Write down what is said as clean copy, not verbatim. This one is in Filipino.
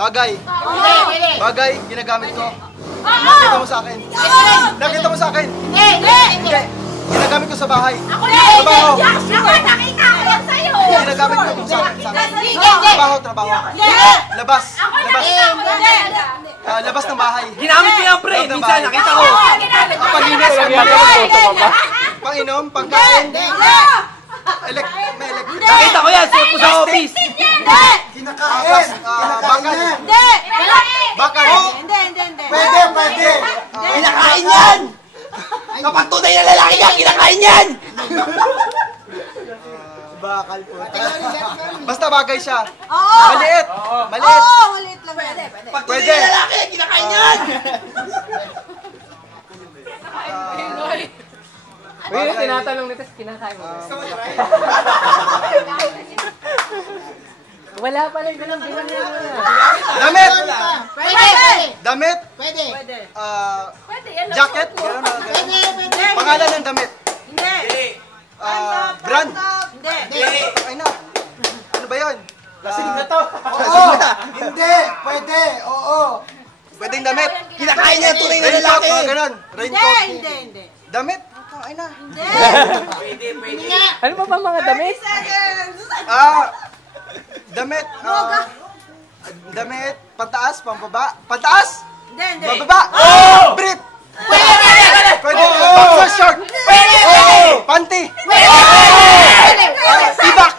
Bagay. Pwede. Bagay, ginagamit ko. Nakita mo sa akin. Nakita mo sa akin. Hindi. Ginagamit ko sa bahay. Ako na! Trabaho. Ako, nakita ko yan sa'yo! Ginagamit ko sa Hindi! trabaho. Labas. Ako nakita ko yan! Labas ng bahay. Ginamit ko yan, pre! Minsan, nakita ko! Paglinis. Panginom, pagkain. May electric. Nakita ko yan sa office! Kinakain. Bakal. Bakal. Pwede. Kinakain yan! Kapag tunay na lalaki ka, kinakain yan! Bakal po. Basta bagay siya. Oo! Maliit. Oo, maliit lang. Pwede. Pag tunay na lalaki, kinakain yan! Uy, tinatanong nito, kinakain mo. Wala pa lang ganun, bilang yan. Damit. Pwede. Damit. Pwede. Jacket. Ganun na. Pangalan ng damit. Hindi. Brand. Hindi. Ay na. Ano ba yun? Lasing na to! Oo. Hindi. Pwede. Oo. Pwedeng damit. Kinakain yan, tunay na Raincoat. lalaki! Mga ganun. Raincoat. Hindi. Damit. Ay na. Hindi. Ano pa bang mga damit? Damit. Damit. Pantaas. Pambaba. Pantaas. Hindi. Bababa. Brief. Pwede. Boxer short. Panty. Tibak.